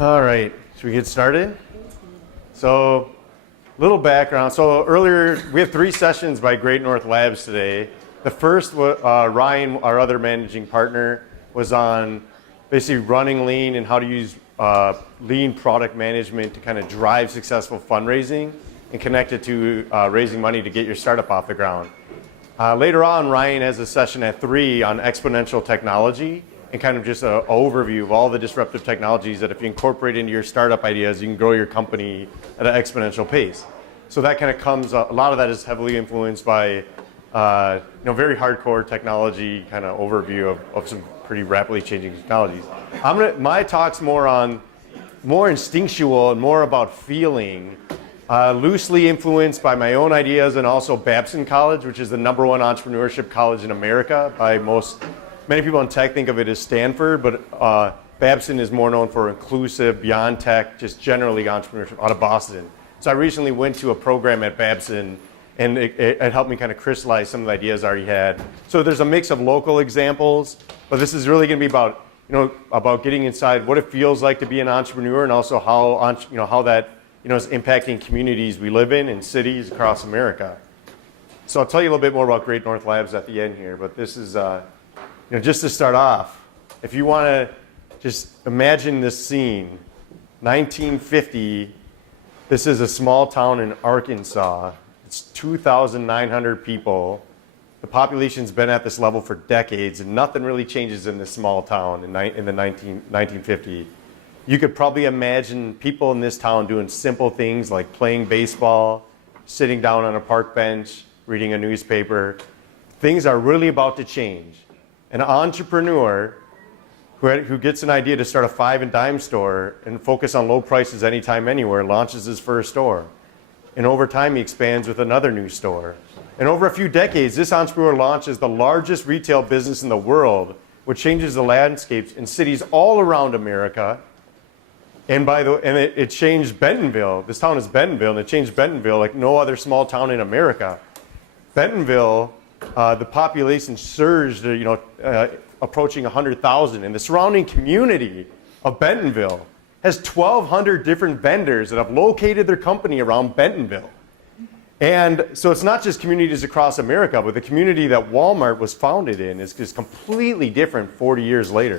All right, should we get started? So, little background. So earlier, we have 3 sessions by Great North Labs today. The first, Ryan, our other managing partner, was on basically running lean and how to use lean product management to kind of drive successful fundraising and connect it to raising money to get your startup off the ground. Later on, Ryan has a session at 3 on exponential technology and kind of just an overview of all the disruptive technologies that if you incorporate into your startup ideas, you can grow your company at an exponential pace. So that kind of comes, a lot of that is heavily influenced by very hardcore technology kind of overview of some pretty rapidly changing technologies. My talk's more instinctual and more about feeling, loosely influenced by my own ideas and also Babson College, which is the #1 entrepreneurship college in America by many people in tech think of it as Stanford, but Babson is more known for inclusive, beyond tech, just generally entrepreneurship out of Boston. So I recently went to a program at Babson, and it helped me kind of crystallize some of the ideas I already had. So there's a mix of local examples, but this is really going to be about getting inside what it feels like to be an entrepreneur, and also how that is impacting communities we live in and cities across America. So I'll tell you a little bit more about Great North Labs at the end here, but this is just to start off, if you want to just imagine this scene, 1950, this is a small town in Arkansas. It's 2,900 people. The population's been at this level for decades, and nothing really changes in this small town in the 1950. You could probably imagine people in this town doing simple things like playing baseball, sitting down on a park bench, reading a newspaper. Things are really about to change. An entrepreneur who gets an idea to start a 5 and dime store and focus on low prices anytime, anywhere, launches his first store. And over time, he expands with another new store. And over a few decades, this entrepreneur launches the largest retail business in the world, which changes the landscapes in cities all around America. And it changed Bentonville. This town is Bentonville, and it changed Bentonville like no other small town in America. Bentonville, the population surged, approaching 100,000, and the surrounding community of Bentonville has 1,200 different vendors that have located their company around Bentonville. And so it's not just communities across America, but the community that Walmart was founded in is completely different 40 years later.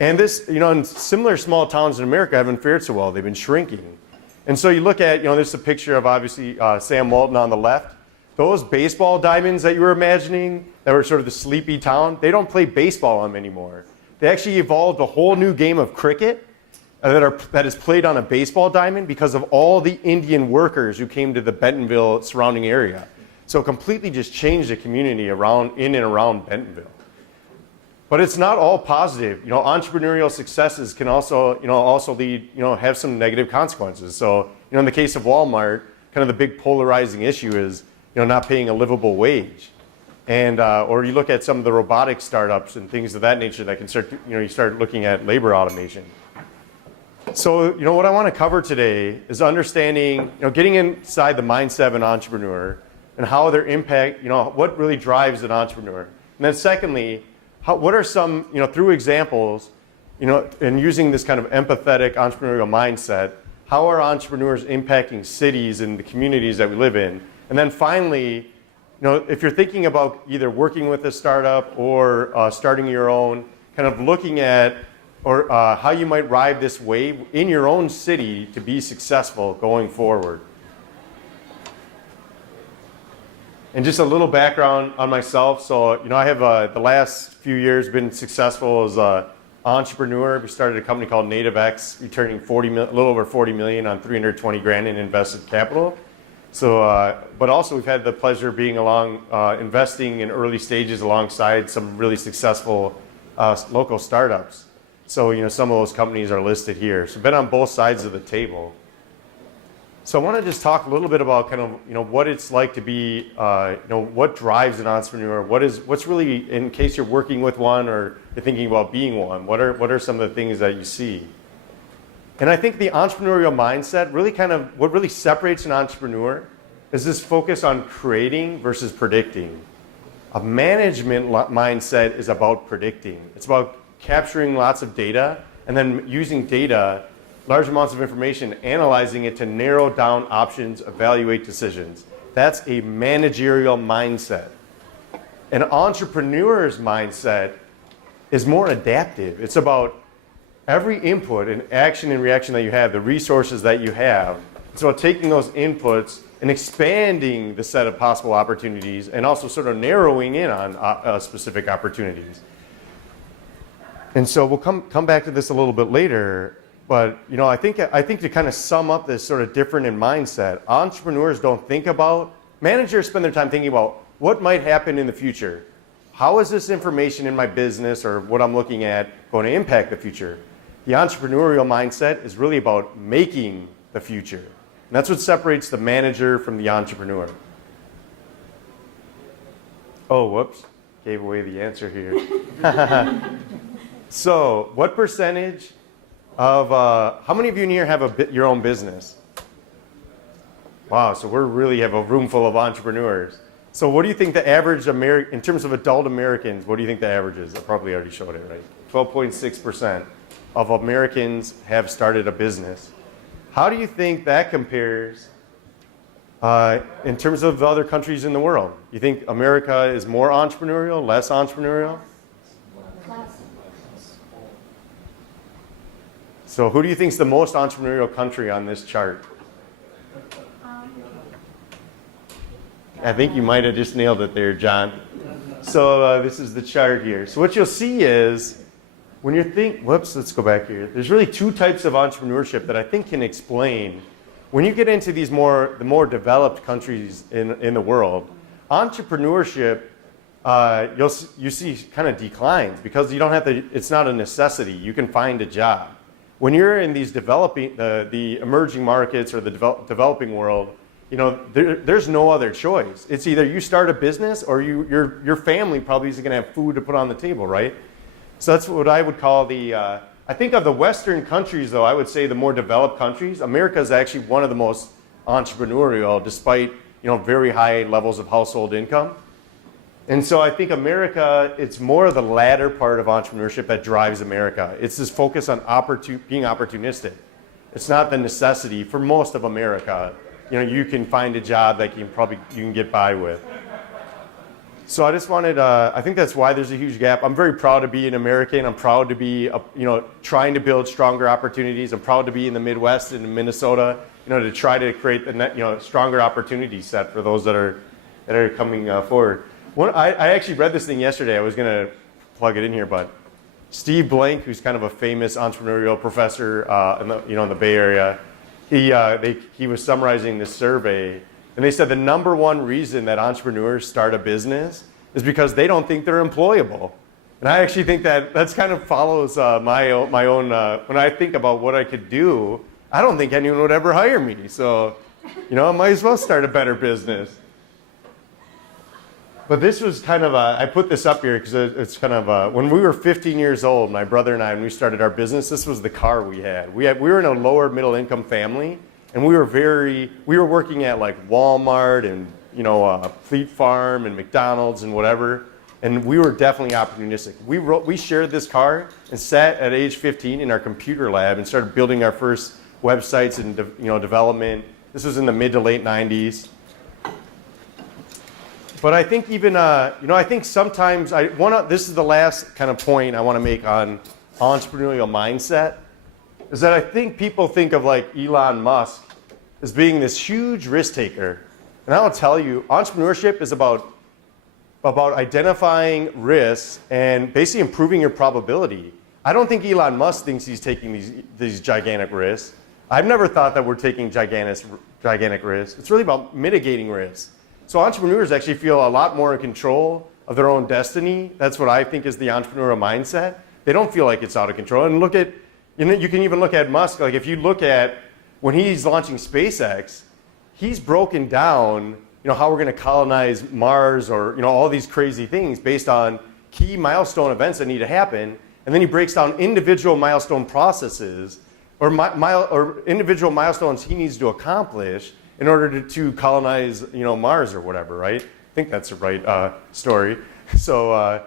And this, and similar small towns in America haven't fared so well. They've been shrinking. And so you look at, this is a picture of obviously Sam Walton on the left. Those baseball diamonds that you were imagining that were sort of the sleepy town, they don't play baseball on them anymore. They actually evolved a whole new game of cricket that is played on a baseball diamond because of all the Indian workers who came to the Bentonville surrounding area. So completely just changed the community in and around Bentonville. But it's not all positive. Entrepreneurial successes can also lead, have some negative consequences. So, in the case of Walmart, kind of the big polarizing issue is, not paying a livable wage. And, or you look at some of the robotic startups and things of that nature that can start, you start looking at labor automation. So, what I want to cover today is understanding, getting inside the mindset of an entrepreneur and how their impact, what really drives an entrepreneur. And then secondly, what are some, through examples, and using this kind of empathetic entrepreneurial mindset, how are entrepreneurs impacting cities and the communities that we live in? And then finally, if you're thinking about either working with a startup or starting your own, kind of looking at how you might ride this wave in your own city to be successful going forward. And just a little background on myself. So, I have the last few years been successful as an entrepreneur. We started a company called NativeX, returning a little over 40 million on 320 grand in invested capital. So, but also we've had the pleasure of being investing in early stages alongside some really successful local startups. So, some of those companies are listed here. So, been on both sides of the table. So, I want to just talk a little bit about kind of, what it's like to be, what drives an entrepreneur. What's really, in case you're working with one or you're thinking about being one, what are some of the things that you see? And I think the entrepreneurial mindset really what really separates an entrepreneur is this focus on creating versus predicting. A management mindset is about predicting. It's about capturing lots of data and then using data, large amounts of information, analyzing it to narrow down options, evaluate decisions. That's a managerial mindset. An entrepreneur's mindset is more adaptive. It's about every input and action and reaction that you have, the resources that you have. It's about taking those inputs and expanding the set of possible opportunities and also sort of narrowing in on specific opportunities. And so we'll come back to this a little bit later, but I think to kind of sum up this sort of different in mindset, entrepreneurs don't think about, managers spend their time thinking about what might happen in the future. How is this information in my business or what I'm looking at going to impact the future? The entrepreneurial mindset is really about making the future. And that's what separates the manager from the entrepreneur. Oh, whoops. Gave away the answer here. So, what percentage of, how many of you in here have your own business? Wow, so we really have a room full of entrepreneurs. So what do you think the average, in terms of adult Americans, what do you think the average is? I probably already showed it, right? 12.6% of Americans have started a business. How do you think that compares in terms of the other countries in the world? You think America is more entrepreneurial, less entrepreneurial? So who do you think is the most entrepreneurial country on this chart? I think you might have just nailed it there, John. So this is the chart here. So what you'll see is, when you think, whoops, let's go back here. There's really two types of entrepreneurship that I think can explain. When you get into the more developed countries in the world, entrepreneurship, you see kind of declines because you don't have to, it's not a necessity. You can find a job. When you're in these the emerging markets or the developing world, there's no other choice. It's either you start a business or your family probably isn't going to have food to put on the table, right? So that's what I would call I think of the Western countries, though, I would say the more developed countries, America is actually one of the most entrepreneurial, despite very high levels of household income. And so I think America, it's more of the latter part of entrepreneurship that drives America. It's this focus on being opportunistic. It's not the necessity for most of America. You can find a job that you can get by with. So I just wanted, I think that's why there's a huge gap. I'm very proud to be an American. I'm proud to be, trying to build stronger opportunities. I'm proud to be in the Midwest and in Minnesota, to try to create the stronger opportunity set for those that are coming forward. I actually read this thing yesterday. I was going to plug it in here, but Steve Blank, who's kind of a famous entrepreneurial professor in the Bay Area, he was summarizing this survey, and they said the number one reason that entrepreneurs start a business is because they don't think they're employable. And I actually think that's kind of follows my own when I think about what I could do, I don't think anyone would ever hire me. So, I might as well start a better business. But this was kind of I put this up here because it's kind of when we were 15 years old, my brother and I, when we started our business, this was the car we had. We were in a lower middle income family, and we were working at like Walmart and Fleet Farm and McDonald's and whatever, and we were definitely opportunistic. We shared this car and sat at age 15 in our computer lab and started building our first websites and development. This was in the mid to late 90s. But I think even, I think sometimes, this is the last kind of point I want to make on entrepreneurial mindset, is that I think people think of like Elon Musk as being this huge risk taker. And I will tell you, entrepreneurship is about identifying risks and basically improving your probability. I don't think Elon Musk thinks he's taking these gigantic risks. I've never thought that we're taking gigantic risks. It's really about mitigating risks. So entrepreneurs actually feel a lot more in control of their own destiny. That's what I think is the entrepreneurial mindset. They don't feel like it's out of control. And look at, you can even look at Musk. Like if you look at when he's launching SpaceX, he's broken down, how we're going to colonize Mars or, all these crazy things based on key milestone events that need to happen. And then he breaks down individual milestone processes or individual milestones he needs to accomplish in order to colonize, Mars or whatever, right? I think that's the right story. So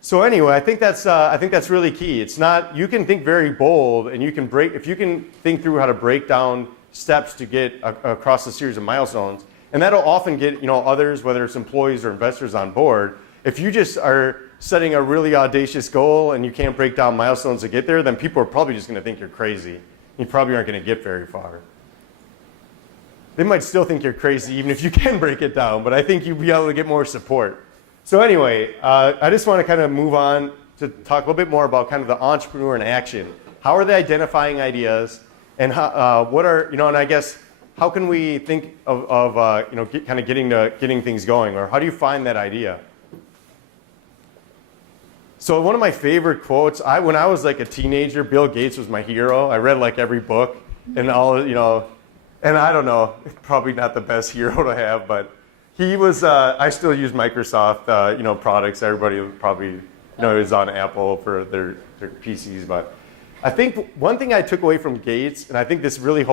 So anyway, I think that's really key. It's not, you can think very bold, and you can if you can think through how to break down steps to get across a series of milestones, and that'll often get others, whether it's employees or investors, on board. If you just are setting a really audacious goal and you can't break down milestones to get there, then people are probably just going to think you're crazy. You probably aren't going to get very far. They might still think you're crazy even if you can break it down, but I think you'll be able to get more support. So anyway, I just want to kind of move on to talk a little bit more about kind of the entrepreneur in action. How are they identifying ideas, and what are, and I guess, how can we think of kind of getting things going, or how do you find that idea? So one of my favorite quotes, when I was like a teenager, Bill Gates was my hero. I read like every book and all, and I don't know, probably not the best hero to have, but he was, I still use Microsoft, products. Everybody probably, is on Apple for their PCs, but I think one thing I took away from Gates, and I think this really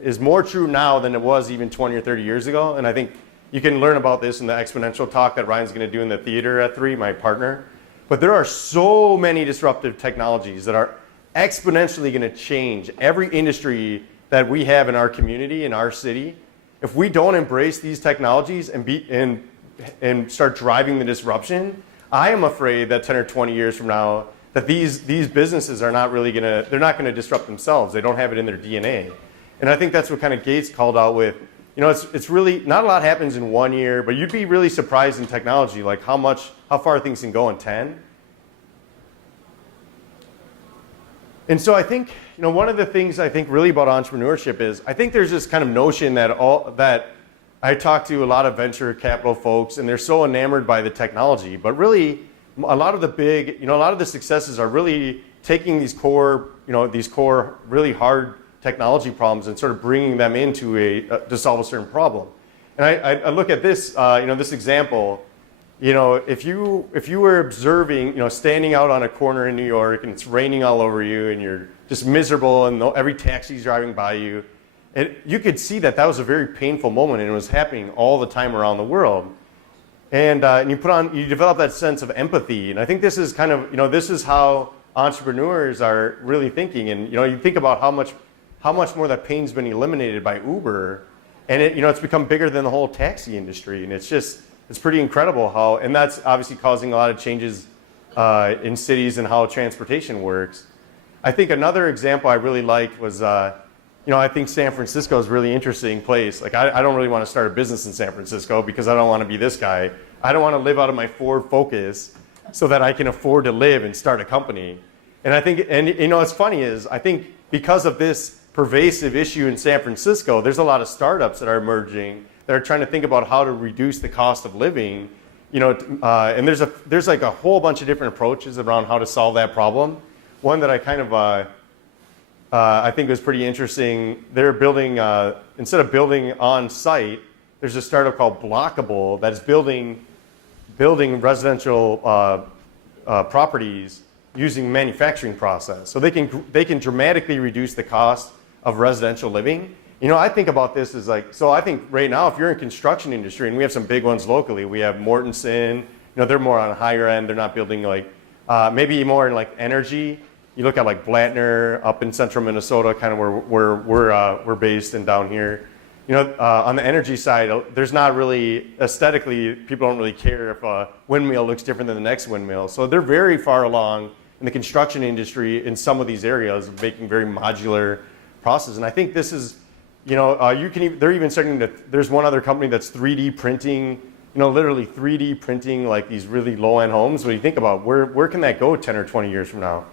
is more true now than it was even 20 or 30 years ago, and I think you can learn about this in the exponential talk that Ryan's going to do in the theater at 3, my partner. But there are so many disruptive technologies that are exponentially going to change every industry that we have in our community, in our city. If we don't embrace these technologies and start driving the disruption, I am afraid that 10 or 20 years from now, that these businesses are not really they're not going to disrupt themselves. They don't have it in their DNA. And I think that's what kind of Gates called out with, it's really, not a lot happens in 1 year, but you'd be really surprised in technology, like how far things can go in 10. And so I think, one of the things I think really about entrepreneurship is, I think there's this kind of notion that I talk to a lot of venture capital folks, and they're so enamored by the technology, but really a lot of the successes are really taking these core really hard technology problems and sort of bringing them into to solve a certain problem. And I look at this, this example. If you were observing, standing out on a corner in New York and it's raining all over you and you're just miserable and every taxi's driving by you, you could see that was a very painful moment, and it was happening all the time around the world. And you develop that sense of empathy. And I think this is kind of, this is how entrepreneurs are really thinking. And, you think about how much more that pain's been eliminated by Uber, and it's become bigger than the whole taxi industry. And it's pretty incredible how, and that's obviously causing a lot of changes in cities and how transportation works. I think another example I really liked was, I think San Francisco is a really interesting place. Like, I don't really want to start a business in San Francisco because I don't want to be this guy. I don't want to live out of my Ford Focus so that I can afford to live and start a company. And I think, what's funny is, I think because of this pervasive issue in San Francisco, there's a lot of startups that are emerging that are trying to think about how to reduce the cost of living, and there's like a whole bunch of different approaches around how to solve that problem. One that I kind of I think was pretty interesting. They're building instead of building on site, there's a startup called Blockable that is building residential properties using manufacturing process, so they can dramatically reduce the cost of residential living. I think about this as like, so I think right now, if you're in construction industry, and we have some big ones locally, we have Mortenson, they're more on a higher end. They're not building like, maybe more in like energy. You look at like Blattner up in central Minnesota, kind of where we're based and down here. On the energy side, there's not really, aesthetically, people don't really care if a windmill looks different than the next windmill. So they're very far along in the construction industry in some of these areas, making very modular processes. And I think this is, they're even starting to, there's one other company that's 3D printing, literally 3D printing like these really low-end homes. What do you think about where can that go 10 or 20 years from now?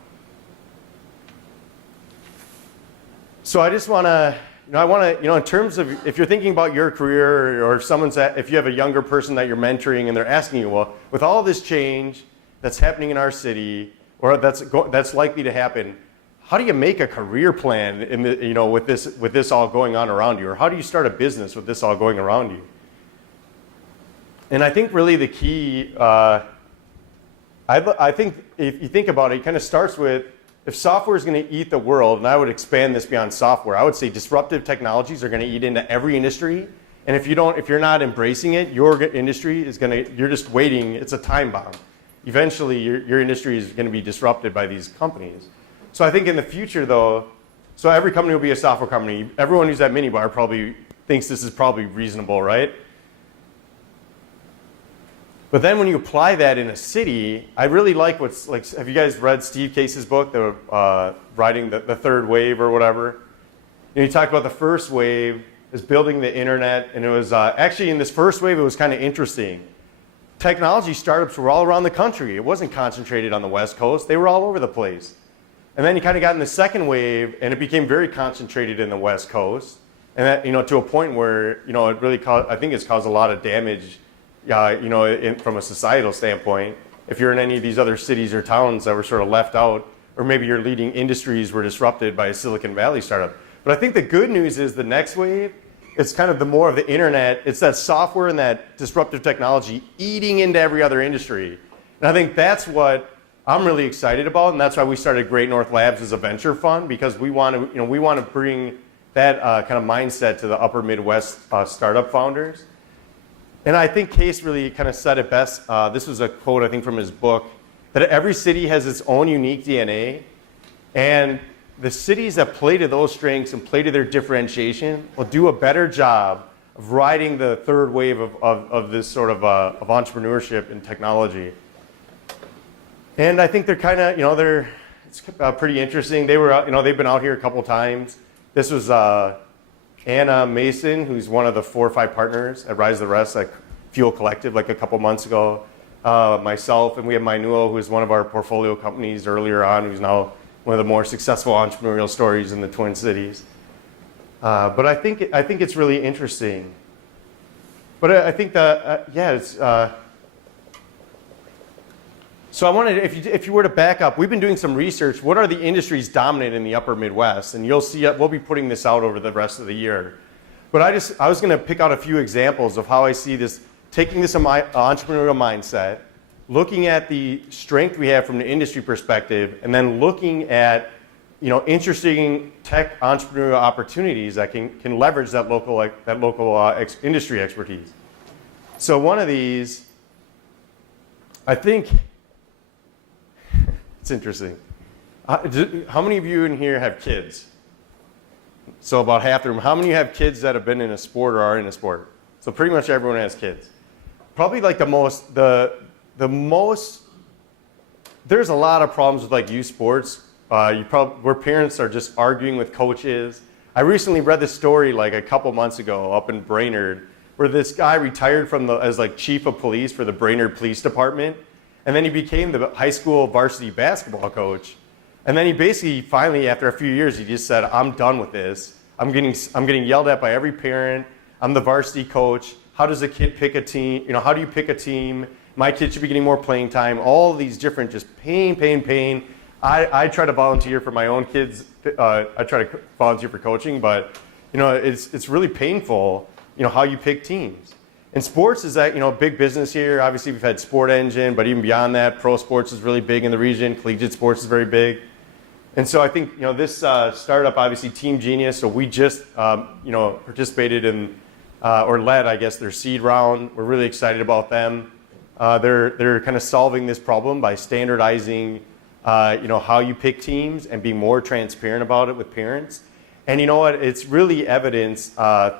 So I just want to, in terms of, if you're thinking about your career, or if you have a younger person that you're mentoring and they're asking you, well, with all this change that's happening in our city, or that's likely to happen, how do you make a career plan with this all going on around you? Or how do you start a business with this all going around you? And I think really the key, I think if you think about it, it kind of starts with, if software is going to eat the world, and I would expand this beyond software, I would say disruptive technologies are going to eat into every industry. And if you're not embracing it, your industry you're just waiting, it's a time bomb. eventually your industry is going to be disrupted by these companies. So I think in the future, though, so every company will be a software company. Everyone who's at Minibar probably thinks this is probably reasonable, right? But then when you apply that in a city, I really like what's like. Have you guys read Steve Case's book, Riding the Third Wave or whatever? He talked about the first wave is building the internet, and it was actually in this first wave it was kind of interesting. Technology startups were all around the country. It wasn't concentrated on the West Coast. They were all over the place. And then you kind of got in the second wave, and it became very concentrated in the West Coast, and that, to a point where it really I think it's caused a lot of damage. From a societal standpoint, if you're in any of these other cities or towns that were sort of left out, or maybe your leading industries were disrupted by a Silicon Valley startup. But I think the good news is the next wave, it's kind of the more of the internet, it's that software and that disruptive technology eating into every other industry. And I think that's what I'm really excited about, and that's why we started Great North Labs as a venture fund, because we want to bring that kind of mindset to the upper Midwest startup founders. And I think Case really kind of said it best. This was a quote, I think, from his book, that every city has its own unique DNA. And the cities that play to those strengths and play to their differentiation will do a better job of riding the third wave of this sort of entrepreneurship and technology. And I think they're kind of, it's pretty interesting. They were, they've been out here a couple times. This was Anna Mason, who's one of the 4 or 5 partners at Rise the Rest, like Fuel Collective, like a couple months ago. Myself, and we have Minuo, who is one of our portfolio companies earlier on, who's now one of the more successful entrepreneurial stories in the Twin Cities. But I think it's really interesting. But I think that it's. So I wanted, if you were to back up, we've been doing some research. What are the industries dominant in the upper Midwest? And you'll see, we'll be putting this out over the rest of the year. But I was going to pick out a few examples of how I see this, taking this entrepreneurial mindset, looking at the strength we have from the industry perspective, and then looking at interesting tech entrepreneurial opportunities that can leverage that local industry expertise. So one of these, I think. It's interesting. How many of you in here have kids? So about half the room. How many have kids that have been in a sport or are in a sport? So pretty much everyone has kids. Probably like the most, there's a lot of problems with like youth sports. Where parents are just arguing with coaches. I recently read this story like a couple months ago up in Brainerd, where this guy retired as like chief of police for the Brainerd Police Department. And then he became the high school varsity basketball coach. And then he basically, finally, after a few years, he just said, I'm done with this. I'm getting yelled at by every parent. I'm the varsity coach. How does a kid pick a team? How do you pick a team? My kid should be getting more playing time. All these different just pain. I try to volunteer for my own kids. I try to volunteer for coaching, but it's really painful, how you pick teams. And sports is that, big business here. Obviously, we've had Sport Engine, but even beyond that, pro sports is really big in the region. Collegiate sports is very big. And so I think, this startup, obviously, Team Genius, so we just, participated in, or led, I guess, their seed round. We're really excited about them. They're kind of solving this problem by standardizing, how you pick teams and being more transparent about it with parents. And you know what? It's really evidence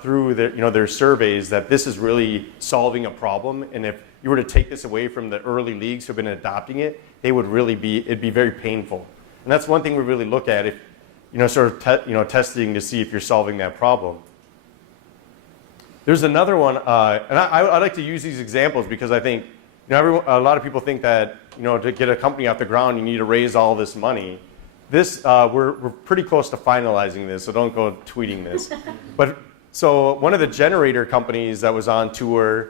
through their surveys that this is really solving a problem. And if you were to take this away from the early leagues who've been adopting it, it'd be very painful. And that's one thing we really look at, if testing to see if you're solving that problem. There's another one, and I like to use these examples because I think a lot of people think that to get a company off the ground you need to raise all this money. This, we're pretty close to finalizing this, so don't go tweeting this. But so one of the generator companies that was on tour,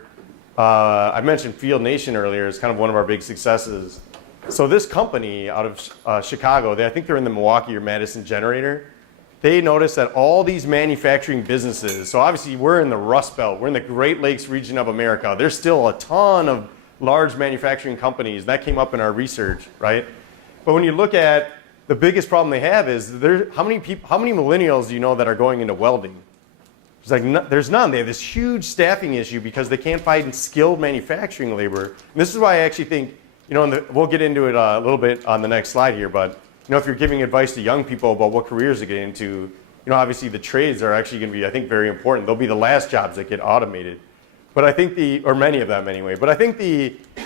I mentioned Field Nation earlier, is kind of one of our big successes. So this company out of Chicago, I think they're in the Milwaukee or Madison generator. They noticed that all these manufacturing businesses, so obviously we're in the Rust Belt, we're in the Great Lakes region of America. There's still a ton of large manufacturing companies. That came up in our research, right? But when you look at the biggest problem they have is how many millennials do you know that are going into welding? There's none. They have this huge staffing issue because they can't find skilled manufacturing labor. And this is why I actually think and we'll get into it a little bit on the next slide here, but if you're giving advice to young people about what careers to get into, obviously the trades are actually going to be, I think, very important. They'll be the last jobs that get automated. But I think or many of them anyway, but I think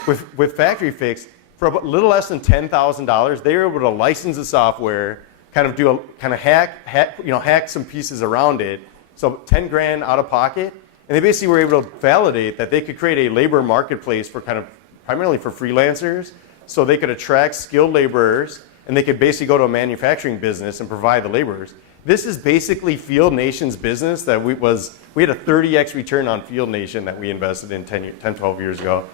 with Factory Fix, for a little less than $10,000, they were able to license the software, hack some pieces around it. So 10 grand out of pocket. And they basically were able to validate that they could create a labor marketplace for primarily for freelancers. So they could attract skilled laborers, and they could basically go to a manufacturing business and provide the laborers. This is basically Field Nation's business that we had a 30x return on Field Nation that we invested in 10, 12 years ago.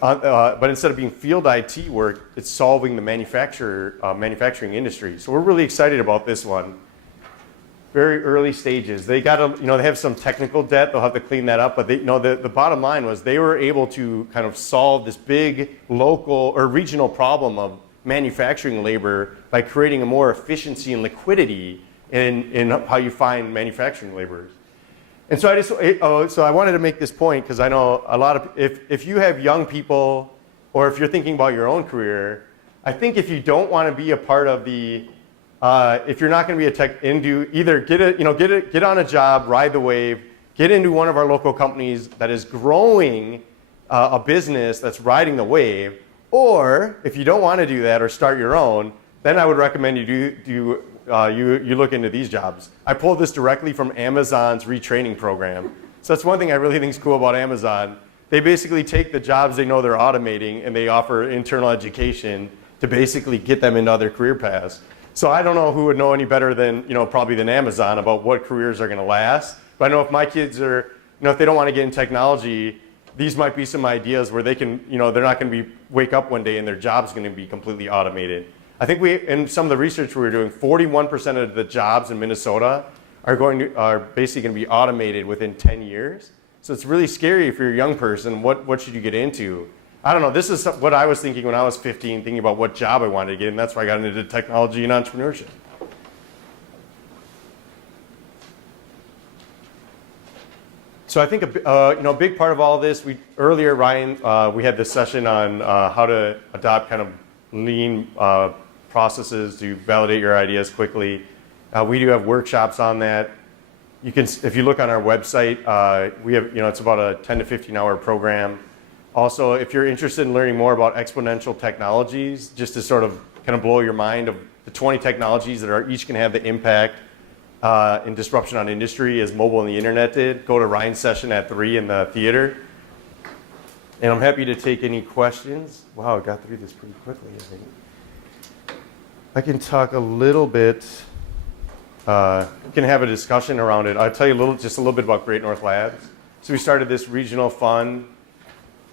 But instead of being field IT work, it's solving the manufacturing industry. So we're really excited about this one. Very early stages. They they have some technical debt. They'll have to clean that up. But the bottom line was they were able to kind of solve this big local or regional problem of manufacturing labor by creating a more efficiency and liquidity in how you find manufacturing laborers. And so so I wanted to make this point because I know a lot of, if you have young people or if you're thinking about your own career, I think if you don't want to be a part of if you're not going to be a tech, either get on a job, ride the wave, get into one of our local companies that is growing a business that's riding the wave, or if you don't want to do that or start your own, then I would recommend you look into these jobs. I pulled this directly from Amazon's retraining program. So that's one thing I really think is cool about Amazon. They basically take the jobs they know they're automating and they offer internal education to basically get them into other career paths. So I don't know who would know any better than, probably than Amazon about what careers are going to last. But I know if my kids are, if they don't want to get in technology, these might be some ideas where they can, they're not going to wake up one day and their job's going to be completely automated. I think in some of the research we were doing, 41% of the jobs in Minnesota are basically going to be automated within 10 years. So it's really scary if you're a young person. What should you get into? I don't know. This is what I was thinking when I was 15, thinking about what job I wanted to get, and that's why I got into technology and entrepreneurship. So I think a big part of all of this. Earlier, Ryan, we had this session on how to adopt kind of lean processes to validate your ideas quickly. We do have workshops on that. If you look on our website, we have, it's about a 10 to 15 hour program. Also, if you're interested in learning more about exponential technologies, just to sort of kind of blow your mind of the 20 technologies that are each going to have the impact and disruption on industry as mobile and the internet did, go to Ryan's session at 3 in the theater. And I'm happy to take any questions. Wow, I got through this pretty quickly, I think. I can talk a little bit. We can have a discussion around it. I'll tell you just a little bit about Great North Labs. So we started this regional fund.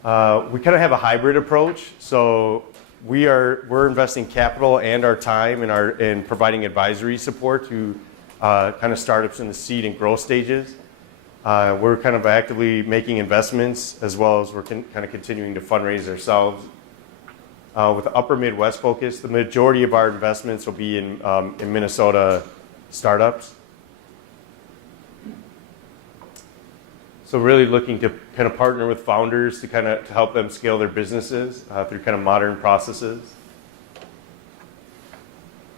We kind of have a hybrid approach. So we're investing capital and our time in providing advisory support to kind of startups in the seed and growth stages. We're kind of actively making investments as well as we're kind of continuing to fundraise ourselves. With the upper Midwest focus, the majority of our investments will be in Minnesota startups. So really looking to kind of partner with founders to to help them scale their businesses through kind of modern processes.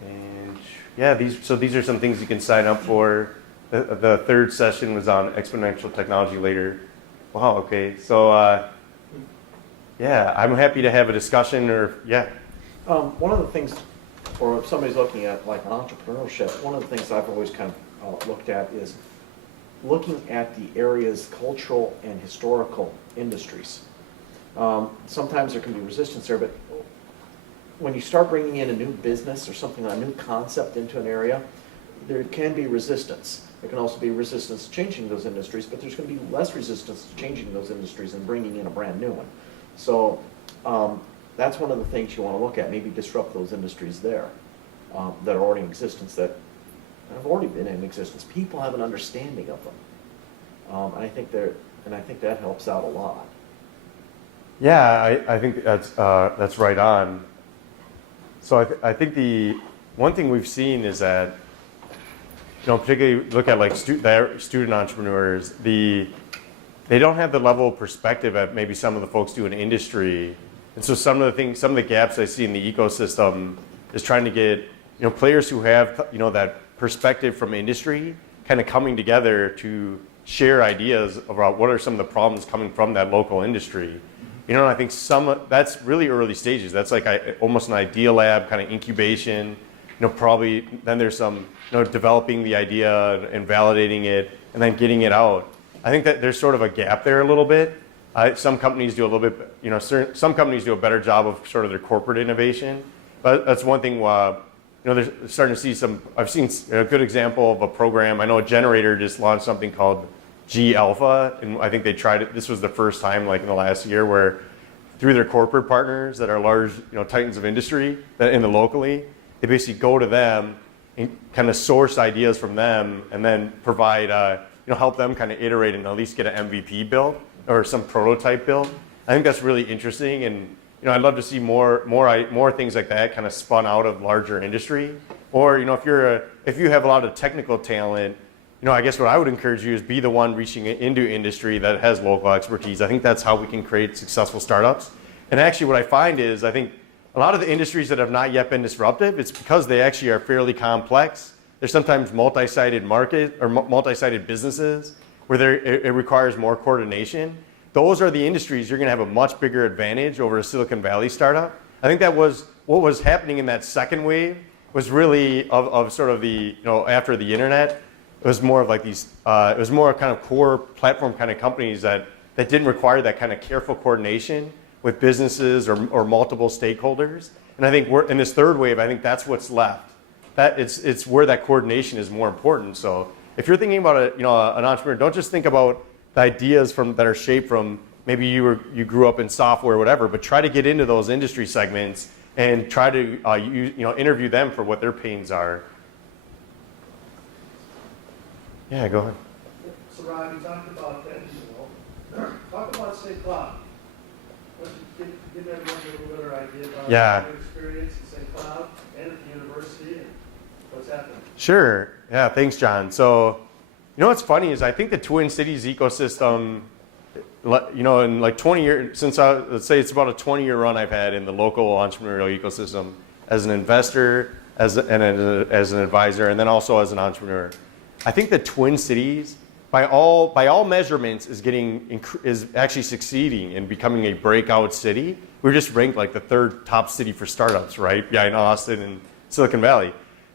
And yeah, these are some things you can sign up for. The third session was on exponential technology later. Wow, okay. So yeah, I'm happy to have a discussion One of the things, or if somebody's looking at like entrepreneurship, one of the things I've always kind of looked at is looking at the area's cultural and historical industries. Sometimes there can be resistance there, but when you start bringing in a new business or something, a new concept into an area, there can be resistance. There can also be resistance to changing those industries, but there's going to be less resistance to changing those industries and bringing in a brand new one. So that's one of the things you want to look at, maybe disrupt those industries there that are already in existence, that have already been in existence. People have an understanding of them. And I think that helps out a lot. Yeah, I think that's right on. So I think the one thing we've seen is that, particularly look at like student entrepreneurs, they don't have the level of perspective that maybe some of the folks do in industry. And so some of the gaps I see in the ecosystem is trying to get, players who have, that perspective from industry kind of coming together to share ideas about what are some of the problems coming from that local industry. And I think that's really early stages. That's like almost an idea lab kind of incubation. Probably then there's some, developing the idea and validating it and then getting it out. I think that there's sort of a gap there a little bit. Some companies do a little bit, some companies do a better job of sort of their corporate innovation. But that's one thing, they're starting to see I've seen a good example of a program. I know a generator just launched something called G Alpha, and I think they tried it. This was the first time, like in the last year, where through their corporate partners that are large, titans of industry in the locally, they basically go to them and kind of source ideas from them, and then provide, help them kind of iterate and at least get an MVP build or some prototype build. I think that's really interesting, and I'd love to see more things like that kind of spun out of larger industry. Or if you have a lot of technical talent. I guess what I would encourage you is be the one reaching into industry that has local expertise. I think that's how we can create successful startups. And actually what I find is, I think a lot of the industries that have not yet been disruptive, it's because they actually are fairly complex. They're sometimes multi-sided market or multi-sided businesses where it requires more coordination. Those are the industries you're gonna have a much bigger advantage over a Silicon Valley startup. I think that was what was happening in that second wave was really of sort of the, after the internet. It was more of like these, it was more kind of core platform kind of companies that didn't require that kind of careful coordination with businesses or multiple stakeholders. And I think we're in this third wave, I think that's what's left. That it's where that coordination is more important. So if you're thinking about an entrepreneur, don't just think about the ideas that are shaped from maybe you grew up in software or whatever, but try to get into those industry segments and try to interview them for what their pains are. Yeah, go ahead. So Rob, you talked about that, talk about St. Cloud. Give everyone a little better idea about your experience at St. Cloud and at the university and what's happening. Sure. Yeah, thanks, John. So, what's funny is I think the Twin Cities ecosystem, in like 20 years, let's say it's about a 20-year run I've had in the local entrepreneurial ecosystem as an investor, as an advisor, and then also as an entrepreneur. I think the Twin Cities, by all measurements, is actually succeeding in becoming a breakout city. We're just ranked like the third top city for startups, right? Behind Austin and Silicon Valley.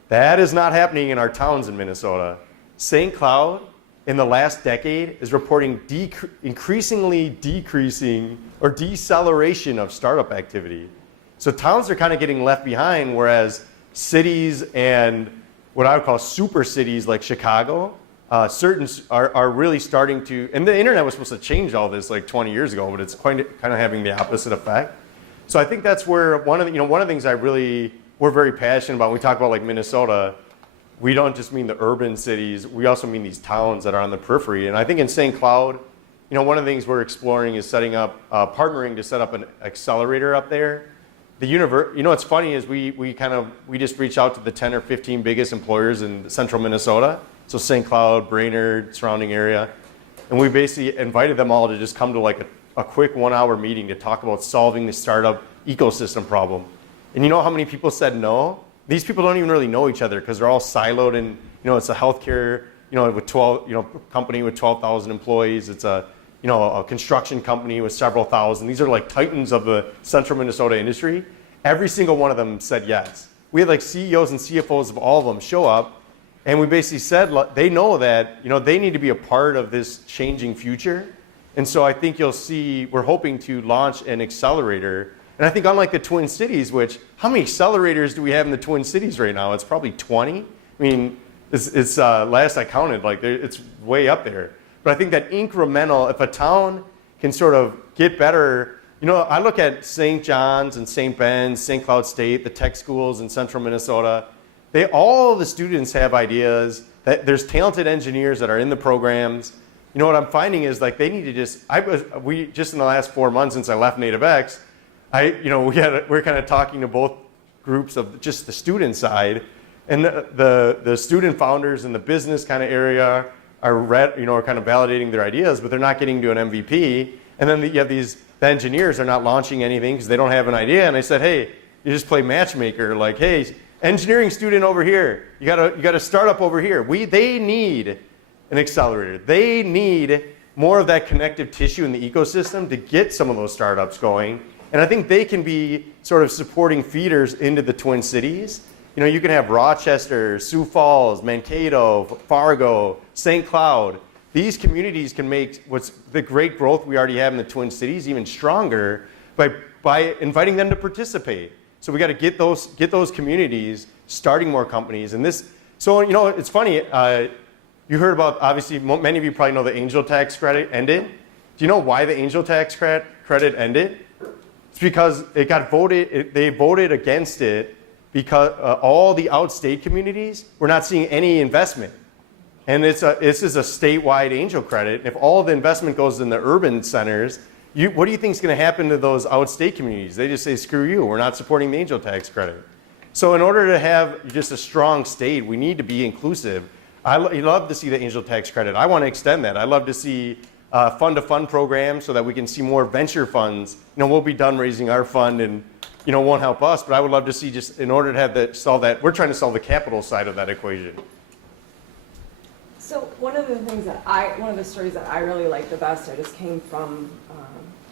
That is not happening in our towns in Minnesota. St. Cloud, in the last decade, is reporting increasingly decreasing or deceleration of startup activity. So towns are kind of getting left behind, whereas cities and what I would call super cities like Chicago, certain are really starting to, and the internet was supposed to change all this like 20 years ago, but it's kind of having the opposite effect. So I think that's where one of the things we're very passionate about when we talk about like Minnesota, we don't just mean the urban cities, we also mean these towns that are on the periphery. And I think in St. Cloud, one of the things we're exploring is partnering to set up an accelerator up there. What's funny is we just reach out to the 10 or 15 biggest employers in central Minnesota. So St. Cloud, Brainerd, surrounding area. And we basically invited them all to just come to like a quick 1-hour meeting to talk about solving the startup ecosystem problem. And you know how many people said no? These people don't even really know each other because they're all siloed and, it's a healthcare, with 12, company with 12,000 employees. It's a construction company with several thousand. These are like titans of the central Minnesota industry. Every single one of them said yes. We had like CEOs and CFOs of all of them show up, and we basically said they know that they need to be a part of this changing future. And so I think you'll see we're hoping to launch an accelerator. And I think unlike the Twin Cities, which how many accelerators do we have in the Twin Cities right now? It's probably 20. I mean, it's last I counted, like it's way up there. But I think that incremental, if a town can sort of get better, I look at St. John's and St. Ben's, St. Cloud State, the tech schools in central Minnesota. All the students have ideas. That there's talented engineers that are in the programs. What I'm finding is like they need to we just in the last 4 months since I left NativeX, we're kind of talking to both groups of just the student side, and the student founders in the business kind of area are kind of validating their ideas, but they're not getting to an MVP. And then you have the engineers are not launching anything because they don't have an idea. And I said, hey, you just play matchmaker. Like, hey, engineering student over here, you got a startup over here. They need an accelerator. They need more of that connective tissue in the ecosystem to get some of those startups going. And I think they can be sort of supporting feeders into the Twin Cities. You know, you can have Rochester, Sioux Falls, Mankato, Fargo, St. Cloud. These communities can make what's the great growth we already have in the Twin Cities even stronger by inviting them to participate. So we got to get those communities starting more companies. And this, so you know, it's funny. You heard about, obviously, many of you probably know the angel tax credit ended. Do you know why the angel tax credit ended? It's because it got voted. They voted against it because all the outstate communities were not seeing any investment. And this is a statewide angel credit. If all the investment goes in the urban centers, what do you think is going to happen to those outstate communities? They just say, screw you, we're not supporting the angel tax credit. So in order to have just a strong state, we need to be inclusive. You love to see the angel tax credit. I want to extend that. I love to see fund-to-fund programs so that we can see more venture funds. You know, we'll be done raising our fund and, you know, won't help us, but I would love to see just in order to have solve that, we're trying to solve the capital side of that equation. So one of the stories that I really like the best, I just came from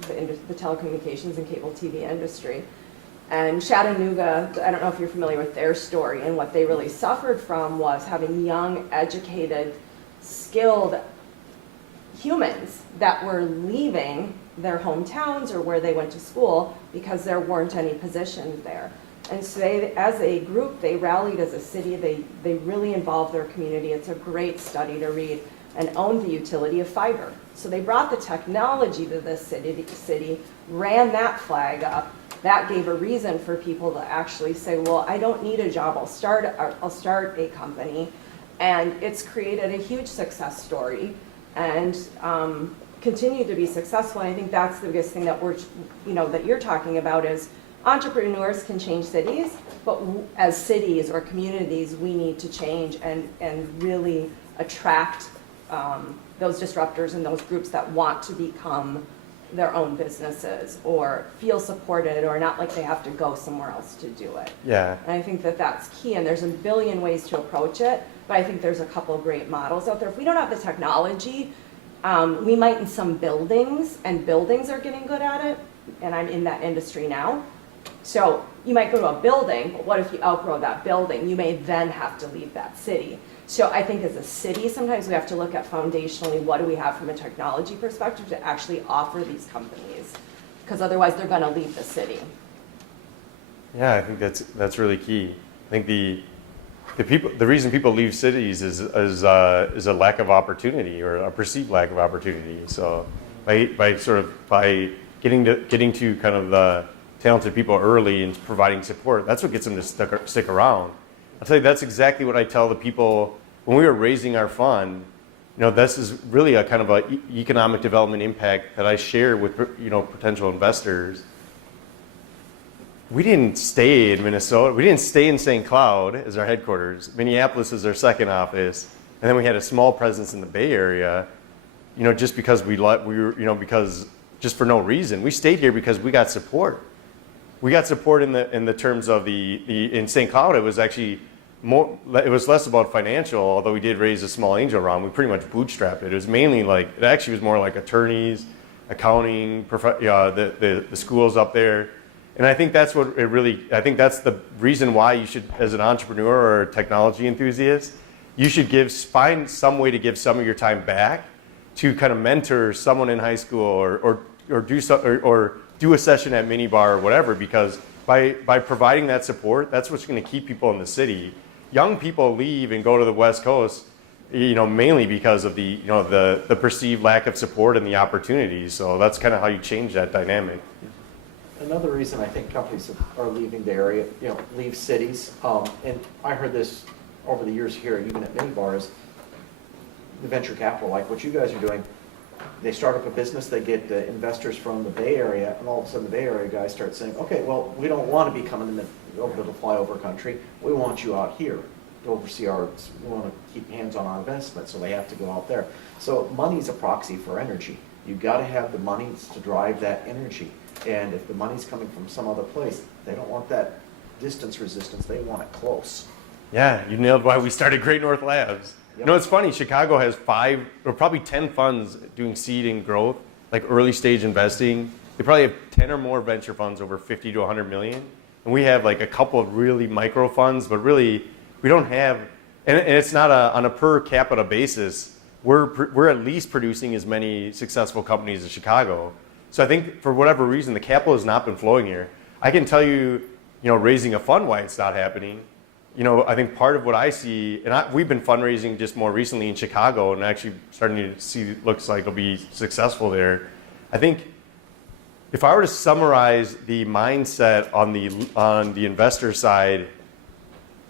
the telecommunications and cable TV industry. And Chattanooga, I don't know if you're familiar with their story, and what they really suffered from was having young, educated, skilled humans that were leaving their hometowns or where they went to school because there weren't any positions there. And so they, as a group, they rallied as a city. They really involved their community. It's a great study to read, and owned the utility of fiber. So they brought the technology to the city, ran that flag up. That gave a reason for people to actually say, well, I don't need a job, I'll start a company. And it's created a huge success story and continue to be successful. And I think that's the biggest thing that that you're talking about is entrepreneurs can change cities, but as cities or communities, we need to change and really attract those disruptors and those groups that want to become their own businesses or feel supported or not like they have to go somewhere else to do it. Yeah. And I think that that's key, and there's a billion ways to approach it, but I think there's a couple of great models out there. If we don't have the technology, we might in some buildings, and buildings are getting good at it, and I'm in that industry now. So you might go to a building, but what if you outgrow that building? You may then have to leave that city. So I think as a city, sometimes we have to look at foundationally, what do we have from a technology perspective to actually offer these companies? Because otherwise they're gonna leave the city. Yeah, I think that's really key. I think the reason people leave cities is a lack of opportunity or a perceived lack of opportunity. So by getting to kind of the talented people early and providing support, that's what gets them to stick around. I'll tell you, that's exactly what I tell the people when we were raising our fund. You know, this is really a kind of a economic development impact that I share with, you know, potential investors. We didn't stay in Minnesota. We didn't stay in St. Cloud as our headquarters. Minneapolis is our second office, and then we had a small presence in the Bay Area. You know, just because because just for no reason. We stayed here because we got support. We got support in the terms of in St. Cloud. It was actually more. It was less about financial, although we did raise a small angel round. We pretty much bootstrapped it. It was mainly it actually was more like attorneys, accounting, the schools up there. And I think that's I think that's the reason why you should, as an entrepreneur or a technology enthusiast, you should find some way to give some of your time back to kind of mentor someone in high school or do a session at Minibar or whatever, because by providing that support, that's what's going to keep people in the city. Young people leave and go to the West Coast, you know, mainly because of the perceived lack of support and the opportunities. So that's kind of how you change that dynamic. Another reason I think companies are leaving the area, you know, leave cities, and I heard this over the years here, even at Minibar, is the venture capital, like what you guys are doing. They start up a business, they get investors from the Bay Area, and all of a sudden the Bay Area guys start saying, okay, well, we don't want to be coming over to the flyover country. We want you out here to oversee we want to keep hands on our investment, so they have to go out there. So money is a proxy for energy. You gotta have the monies to drive that energy. And if the money's coming from some other place, they don't want that distance resistance, they want it close. Yeah, you nailed why we started Great North Labs. Yep. You know, it's funny, Chicago has 5 or probably 10 funds doing seed and growth, like early stage investing. They probably have 10 or more venture funds over 50 to 100 million. And we have like a couple of really micro funds, but really we don't have, and it's not on a per capita basis, we're at least producing as many successful companies as Chicago. So I think for whatever reason, the capital has not been flowing here. I can tell you, you know, raising a fund why it's not happening. You know, I think part of what I see, and we've been fundraising just more recently in Chicago and actually starting to see, looks like it'll be successful there. I think if I were to summarize the mindset on the investor side,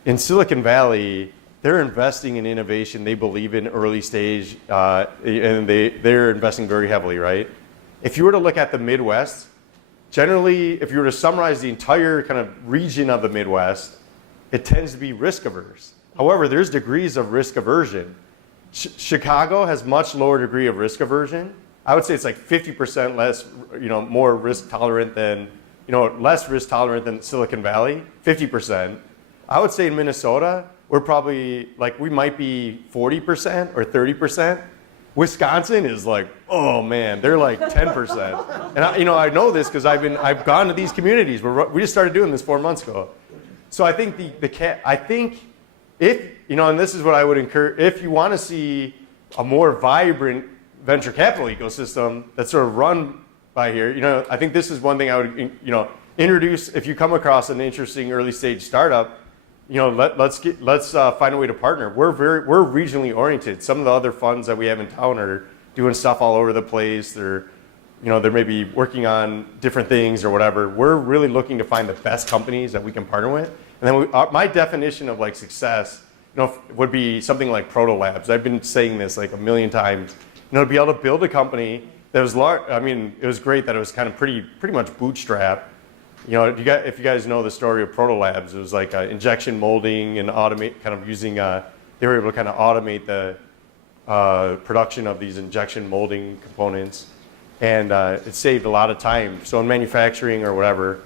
in Silicon Valley, they're investing in innovation they believe in early stage, and they're investing very heavily, right? If you were to look at the Midwest, generally, if you were to summarize the entire kind of region of the Midwest, it tends to be risk averse. However, there's degrees of risk aversion. Chicago has much lower degree of risk aversion. I would say it's like 50% less, you know, more risk tolerant than, you know, less risk tolerant than Silicon Valley, 50%. I would say in Minnesota, we're probably like, we might be 40% or 30%. Wisconsin is like, oh man, they're like 10%. And I know this because I've gone to these communities. We just started doing this 4 months ago. So I think I think if, you know, and this is what I would encourage, if you want to see a more vibrant venture capital ecosystem that's sort of run by here, you know, I think this is one thing I would, you know, introduce. If you come across an interesting early stage startup, you know, let's find a way to partner. We're regionally oriented. Some of the other funds that we have in town are doing stuff all over the place. They're maybe working on different things or whatever. We're really looking to find the best companies that we can partner with. And then my definition of like success, you know, would be something like Proto Labs. I've been saying this like a million times. You know, to be able to build a company that was large. I mean, it was great that it was kind of pretty much bootstrapped. You know, if you guys know the story of Proto Labs, it was like injection molding and automate, kind of using. They were able to kind of automate the production of these injection molding components, and it saved a lot of time. So in manufacturing or whatever,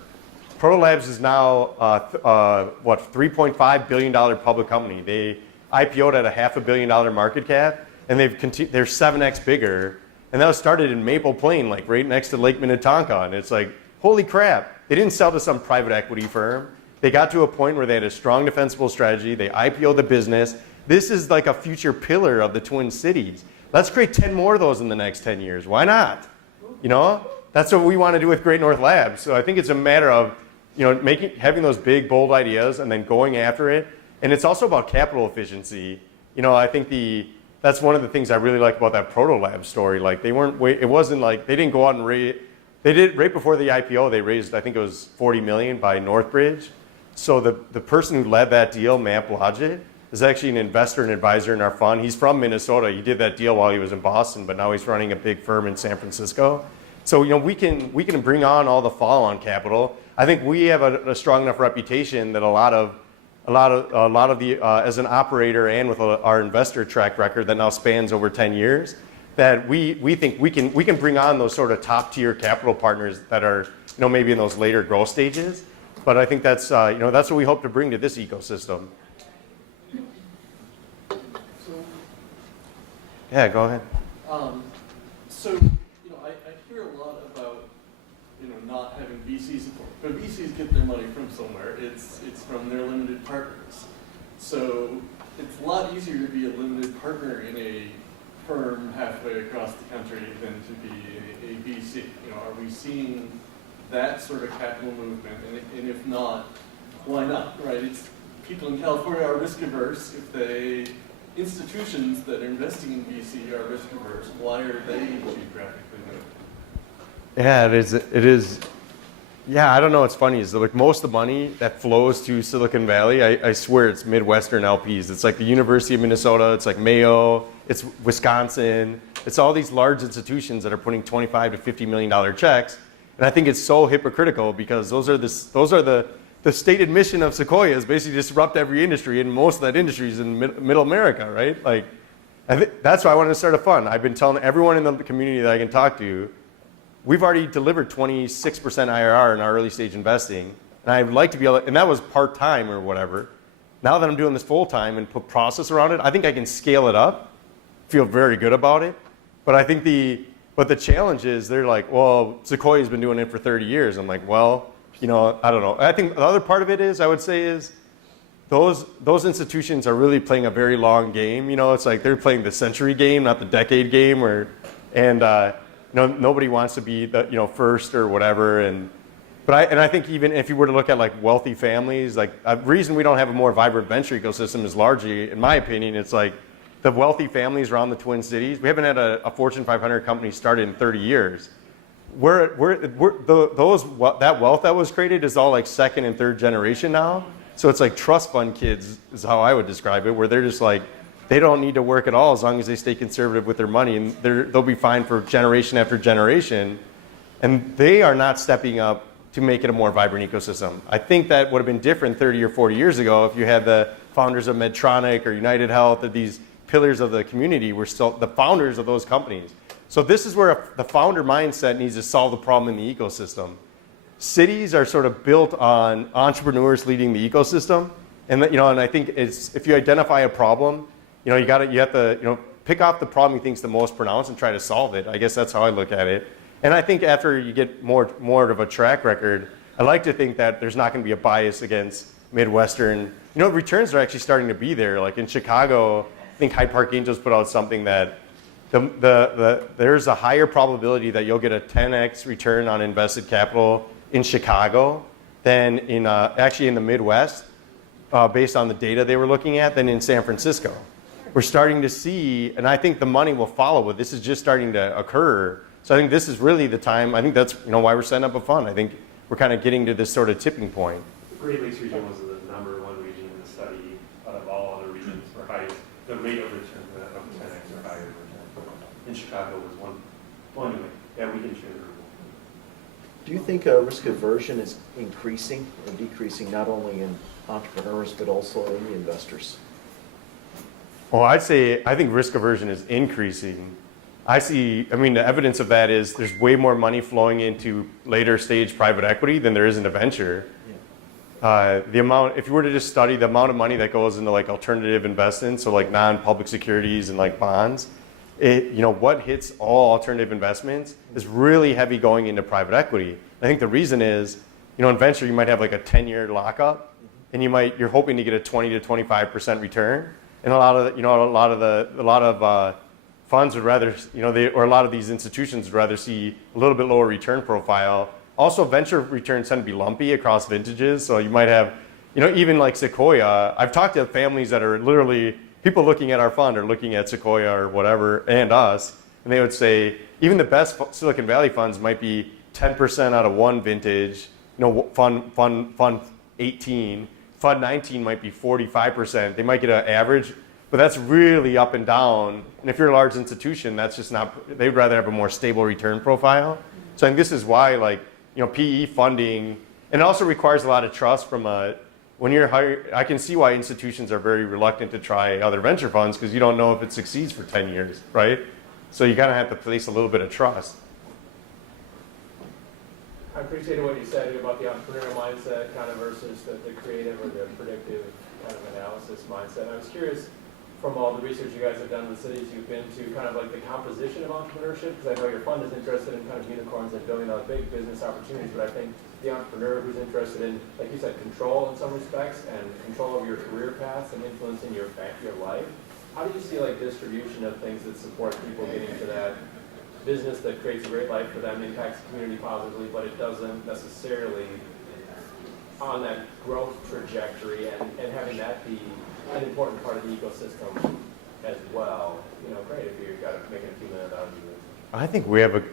Proto Labs is now $3.5 billion public company. They IPO'd at a $500 million market cap, and they're 7x bigger. And that was started in Maple Plain, like right next to Lake Minnetonka. And it's like, holy crap. They didn't sell to some private equity firm. They got to a point where they had a strong defensible strategy. They IPO'd the business. This is like a future pillar of the Twin Cities. Let's create 10 more of those in the next 10 years. Why not? You know, that's what we want to do with Great North Labs. So I think it's a matter of, you know, having those big, bold ideas and then going after it. And it's also about capital efficiency. You know, I think that's one of the things I really like about that Proto Labs story. Like it wasn't like they didn't go out and raise. They did right before the IPO. They raised, I think it was $40 million by Northbridge. So the person who led that deal, Matt Blodgett, is actually an investor and advisor in our fund. He's from Minnesota. He did that deal while he was in Boston, but now he's running a big firm in San Francisco. So you know we can bring on all the follow-on capital. I think we have a strong enough reputation that a lot of the as an operator and with our investor track record that now spans over 10 years, that we think we can bring on those sort of top tier capital partners that are, you know, maybe in those later growth stages. But I think that's you know, that's what we hope to bring to this ecosystem. Yeah, go ahead. So, you know, I hear a lot about, you know, not having VC support, but VCs get their money from somewhere. It's from their limited partners. So it's a lot easier to be a limited partner in a firm halfway across the country than to be a VC. You know, are we seeing that sort of capital movement? And if not, why not? Right? It's people in California are risk averse. Institutions that are investing in VC are risk averse. Why are they geographically moved? Yeah, it is. Yeah, I don't know what's funny is that like most of the money that flows to Silicon Valley, I swear it's Midwestern LPs. It's like the University of Minnesota, it's like Mayo, it's Wisconsin. It's all these large institutions that are putting $25 to $50 million checks. And I think it's so hypocritical because those are the stated mission of Sequoia is basically disrupt every industry, and most of that industry is in middle America, right? Like, That's why I wanted to start a fund. I've been telling everyone in the community that I can talk to, we've already delivered 26% IRR in our early stage investing. And I'd like to be able to, and that was part-time or whatever. Now that I'm doing this full-time and put process around it, I think I can scale it up, feel very good about it. But I think but the challenge is they're like, well, Sequoia's been doing it for 30 years. I'm like, well, I don't know. I think the other part of it is, I would say is, those institutions are really playing a very long game. It's like they're playing the century game, not the decade game. Nobody wants to be the first or whatever. But I think even if you were to look at like wealthy families, like a reason we don't have a more vibrant venture ecosystem is largely, in my opinion, it's like the wealthy families around the Twin Cities. We haven't had a Fortune 500 company started in 30 years. That wealth that was created is all like second and third generation now. So it's like trust fund kids is how I would describe it, where they're just like, they don't need to work at all as long as they stay conservative with their money, and they'll be fine for generation after generation. And they are not stepping up to make it a more vibrant ecosystem. I think that would have been different 30 or 40 years ago if you had the founders of Medtronic or United Health, or these pillars of the community were still the founders of those companies. So this is where the founder mindset needs to solve the problem in the ecosystem. Cities are sort of built on entrepreneurs leading the ecosystem, and I think if you identify a problem, you have to pick off the problem you think is the most pronounced and try to solve it. I guess that's how I look at it. And I think after you get more of a track record, I like to think that there's not going to be a bias against Midwestern. Returns are actually starting to be there. Like in Chicago, I think Hyde Park Angels put out something that there's a higher probability that you'll get a 10x return on invested capital in Chicago than in the Midwest, based on the data they were looking at, than in San Francisco. We're starting to see, and I think the money will follow, but this is just starting to occur. So I think this is really the time. I think that's why we're setting up a fund. I think we're kind of getting to this sort of tipping point. The Great Lakes region was the number one region in the study out of all other regions for highest, the rate of return of 10x or higher return. In Chicago was one. Well, anyway, yeah, we can share the report. Do you think risk aversion is increasing or decreasing, not only in entrepreneurs, but also in the investors? Well, I think risk aversion is increasing. The evidence of that is there's way more money flowing into later stage private equity than there is into venture. Yeah. If you were to just study the amount of money that goes into like alternative investments, so like non-public securities and like bonds, what hits all alternative investments is really heavy going into private equity. I think the reason is, in venture you might have like a 10-year lockup, and you're hoping to get a 20 to 25% return, and a lot of funds would rather, or a lot of these institutions would rather see a little bit lower return profile. Also, venture returns tend to be lumpy across vintages, so you might have, even like Sequoia. I've talked to families that are literally, people looking at our fund are looking at Sequoia or whatever, and us, and they would say, even the best Silicon Valley funds might be 10% out of one vintage, fund 18, fund 19 might be 45%. They might get an average, but that's really up and down. And if you're a large institution, that's just not, they'd rather have a more stable return profile. So I think this is why, PE funding, and it also requires a lot of trust from when you're hired. I can see why institutions are very reluctant to try other venture funds, because you don't know if it succeeds for 10 years, right? So you kind of have to place a little bit of trust. I appreciated what you said about the entrepreneurial mindset kind of versus the creative or the predictive kind of analysis mindset. I was curious, from all the research you guys have done in the cities you've been to, kind of like the composition of entrepreneurship, because I know your fund is interested in kind of unicorns and billion-dollar big business opportunities, but I think the entrepreneur who's interested in, like you said, control in some respects and control over your career paths and influencing your life. How do you see like distribution of things that support people getting to that business that creates a great life for them, impacts the community positively, but it doesn't necessarily on that growth trajectory, and having that be an important part of the ecosystem as well? Great if you've got to make a few minutes out of it. I think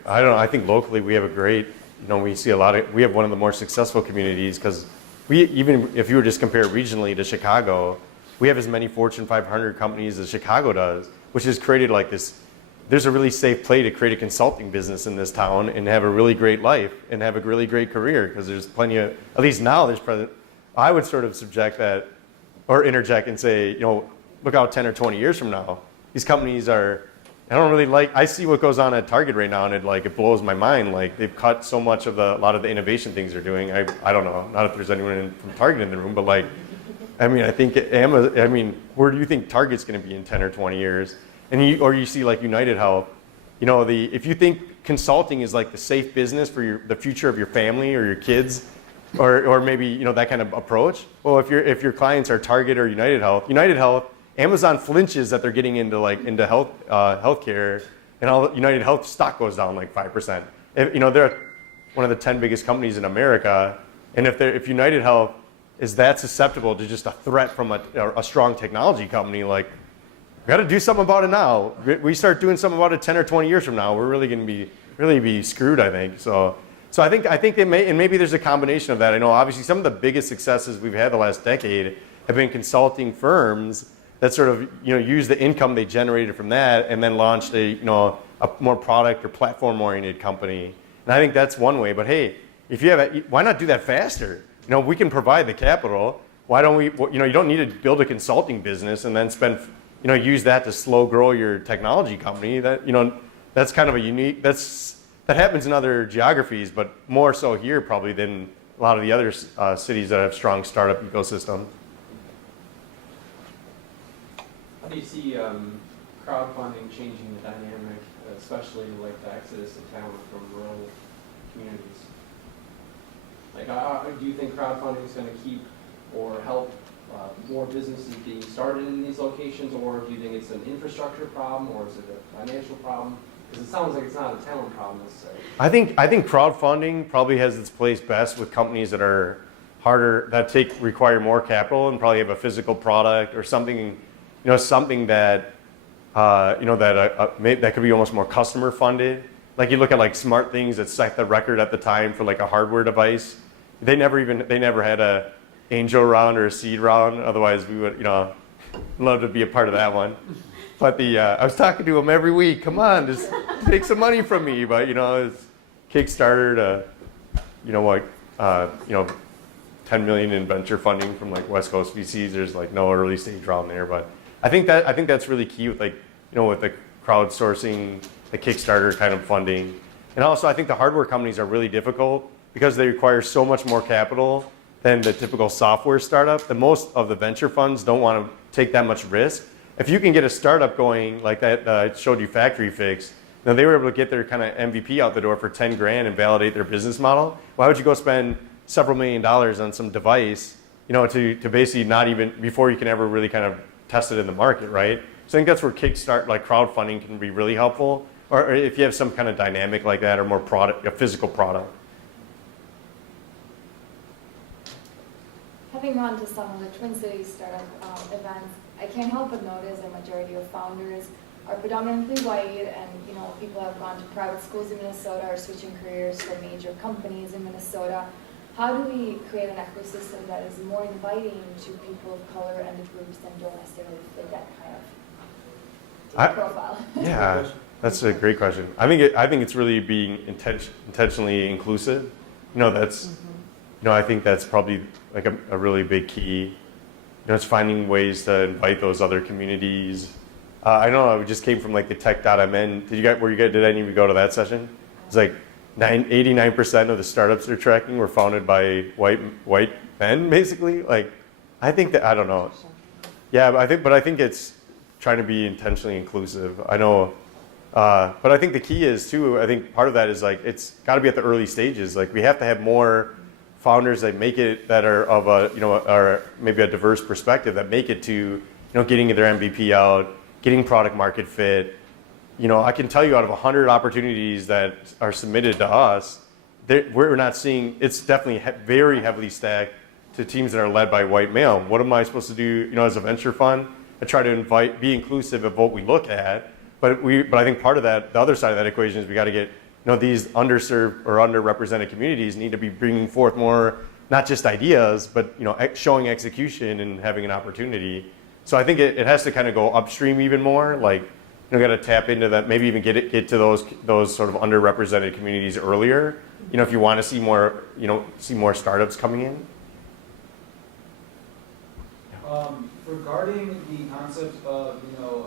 I think locally we have a great, we have one of the more successful communities, because even if you were just compare regionally to Chicago, we have as many Fortune 500 companies as Chicago does, which has created like this. There's a really safe play to create a consulting business in this town and have a really great life and have a really great career, because there's plenty of, at least now there's present. I would sort of subject that or interject and say, look out 10 or 20 years from now. these companies are, I don't really like, I see what goes on at Target right now, and it blows my mind. Like, they've cut so much of a lot of the innovation things they're doing. I don't know, not if there's anyone from Target in the room, but like, I mean, I think where do you think Target's going to be in 10 or 20 years? And you see like United Health, you know, if you think consulting is like the safe business for the future of your family or your kids, or maybe, you know, that kind of approach. Well, if your clients are Target or United Health, Amazon flinches that they're getting into healthcare, and all United Health stock goes down like 5%. You know, they're one of the 10 biggest companies in America, and if United Health is that susceptible to just a threat from a strong technology company, like, we got to do something about it now. We start doing something about it 10 or 20 years from now, we're really going to be screwed, I think. So I think they may, and maybe there's a combination of that. I know obviously some of the biggest successes we've had the last decade have been consulting firms that sort of, you know, use the income they generated from that and then launched a more product or platform oriented company. And I think that's one way. But hey, why not do that faster? You know, we can provide the capital. Why don't we? You know, you don't need to build a consulting business and then use that to slow grow your technology company. That, you know, that's kind of a unique. That happens in other geographies, but more so here probably than a lot of the other cities that have strong startup ecosystems. How do you see crowdfunding changing the dynamic, especially like the exodus of talent from rural communities? Like, do you think crowdfunding is going to keep or help more businesses being started in these locations, or do you think it's an infrastructure problem, or is it a financial problem? Because it sounds like it's not a talent problem necessarily. I think crowdfunding probably has its place best with companies that are harder, that require more capital and probably have a physical product or something, you know, something that that could be almost more customer funded. Like, you look at like Smart Things that set the record at the time for like a hardware device. They never had a angel round or a seed round. Otherwise, we would, you know, love to be a part of that one. But I was talking to them every week. Come on, just take some money from me. But, you know, it's Kickstarter to, you know what, 10 million in venture funding from like West Coast VCs. There's like no early stage round there. But I think that's really key with, like, you know, with the crowdsourcing, the Kickstarter kind of funding. And also, I think the hardware companies are really difficult because they require so much more capital than the typical software startup. The most of the venture funds don't want to take that much risk. If you can get a startup going like that, I showed you Factory Fix, now they were able to get their kind of MVP out the door for 10 grand and validate their business model. Why would you go spend several $1 million on some device, you know, to basically not even, before you can ever really kind of test it in the market, right? So I think that's where like crowdfunding can be really helpful, or if you have some kind of dynamic like that, or more product, a physical product. Having gone to some of the Twin Cities startup events, I can't help but notice a majority of founders are predominantly white, and, you know, people have gone to private schools in Minnesota or switching careers for major companies in Minnesota. How do we create an ecosystem that is more inviting to people of color and the groups that don't necessarily fit that kind of profile? Yeah, that's a great question. I think it's really being intentionally inclusive. You know, that's, you know, I think that's probably like a really big key. You know, it's finding ways to invite those other communities. I know I just came from like the tech.mn. Did any of you go to that session? It's like 89% of the startups they're tracking were founded by white men, basically. Like, I think that, I don't know. Yeah, but I think it's trying to be intentionally inclusive. I know, but I think the key is too, I think part of that is like, it's got to be at the early stages. Like, we have to have more founders that make it, that are of a, you know, are maybe a diverse perspective, that make it to, you know, getting their MVP out, getting product market fit. You know, I can tell you out of 100 opportunities that are submitted to us, we're not seeing, it's definitely very heavily stacked to teams that are led by white male. What am I supposed to do, you know, as a venture fund? I try to be inclusive of what we look at, but I think part of that, the other side of that equation is we got to get, you know, these underserved or underrepresented communities need to be bringing forth more, not just ideas, but, you know, showing execution and having an opportunity. So I think it has to kind of go upstream even more, like, you know, got to tap into that, maybe even get to those sort of underrepresented communities earlier. You know, if you want to see more startups coming in. Regarding the concept of, you know,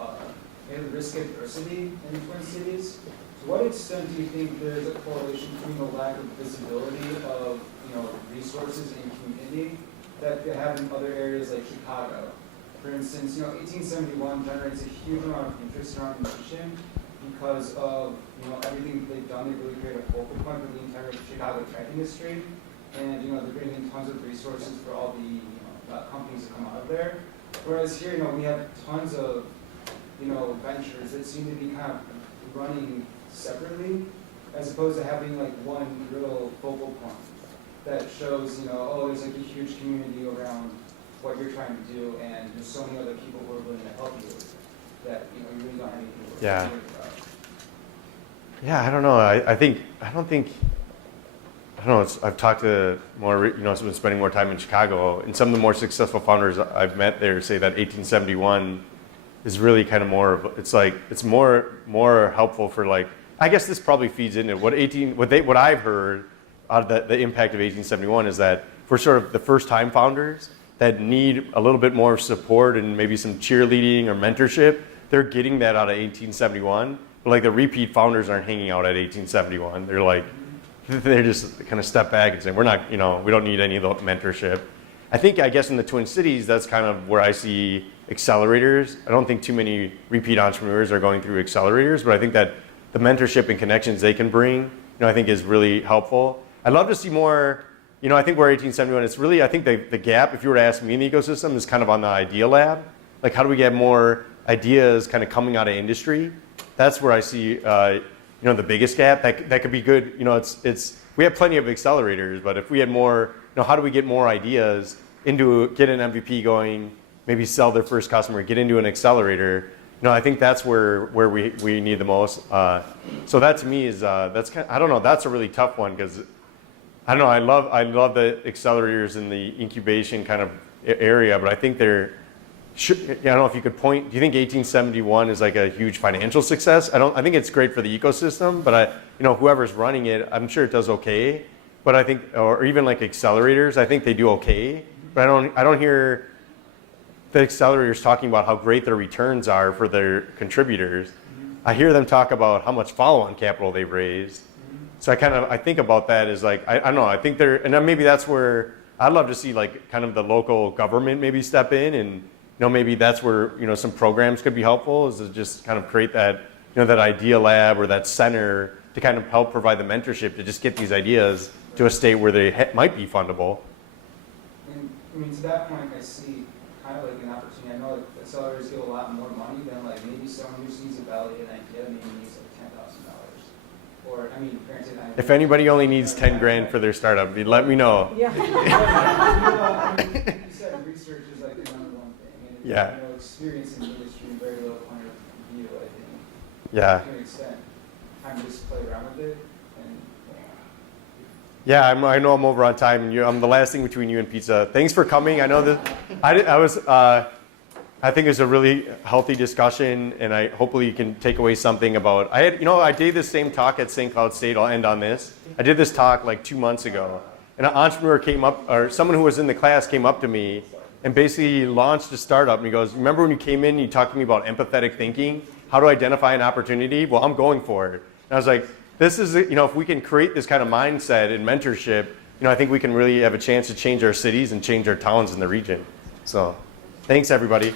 risk adversity in the Twin Cities. To what extent do you think there is a correlation between the lack of visibility of resources and community that they have in other areas like Chicago? For instance, 1871 generates a huge amount of interest around nutrition because of everything they've done. They really create a focal point for the entire Chicago tech industry, and they're bringing in tons of resources for all the companies that come out of there. Whereas here, we have tons of ventures that seem to be kind of running separately, as opposed to having like one real focal point that shows oh, there's like a huge community around what you're trying to do, and there's so many other people who are willing to help you that you really don't have anything to Yeah. worry about. Yeah, I don't know. I've talked to more, been spending more time in Chicago, and some of the more successful founders I've met there say that 1871 is really kind of it's more helpful for like, I guess this probably feeds into what I've heard out of the impact of 1871 is that for sort of the first time founders that need a little bit more support and maybe some cheerleading or mentorship, they're getting that out of 1871. But like the repeat founders aren't hanging out at 1871. They're just kind of step back and say, we're not, we don't need any of the mentorship. I guess in the Twin Cities, that's kind of where I see accelerators. I don't think too many repeat entrepreneurs are going through accelerators, but I think that the mentorship and connections they can bring, I think is really helpful. I'd love to see more, I think where 1871, it's really, I think the gap, if you were to ask me in the ecosystem, is kind of on the idea lab. Like how do we get more ideas kind of coming out of industry? That's where I see, the biggest gap. That could be good. We have plenty of accelerators, but if we had more, how do we get more ideas get an MVP going, maybe sell their first customer, get into an accelerator? I think that's where we need the most. So that to me is that's kind of, I don't know. That's a really tough one because I don't know. I love the accelerators in the incubation kind of area, but I think I don't know if you could point. Do you think 1871 is like a huge financial success? I think it's great for the ecosystem, but whoever's running it, I'm sure it does okay. But I think, or even like accelerators, I think they do okay. But I don't hear the accelerators talking about how great their returns are for their contributors. I hear them talk about how much follow-on capital they've raised. So I think about that as like, I don't know, I think and then maybe that's where I'd love to see like kind of the local government maybe step in and maybe that's where some programs could be helpful, is to just kind of create that that idea lab or that center to kind of help provide the mentorship to just get these ideas to a state where they might be fundable. And to that point, I see kind of like an opportunity. I know like accelerators give a lot more money than like maybe someone who just needs to validate an idea, maybe needs like $10,000. Or granted, If anybody only needs 10 grand for their startup, let me know. Yeah. You said research is like the number one thing. And Yeah. Experience in the industry, very little point of view, I think. Yeah. To an extent, time to just play around with it. And Yeah, I know I'm over on time. I'm the last thing between you and pizza. Thanks for coming. I know that I think it's a really healthy discussion, and hopefully you can take away something about. I did this same talk at St. Cloud State. I'll end on this. I did this talk like 2 months ago, and an entrepreneur came up, or someone who was in the class came up to me, and basically launched a startup. And he goes, "Remember when you came in and you talked to me about empathetic thinking? How to identify an opportunity? Well, I'm going for it." And I was like, "This is if we can create this kind of mindset and mentorship, I think we can really have a chance to change our cities and change our towns in the region." So, thanks everybody.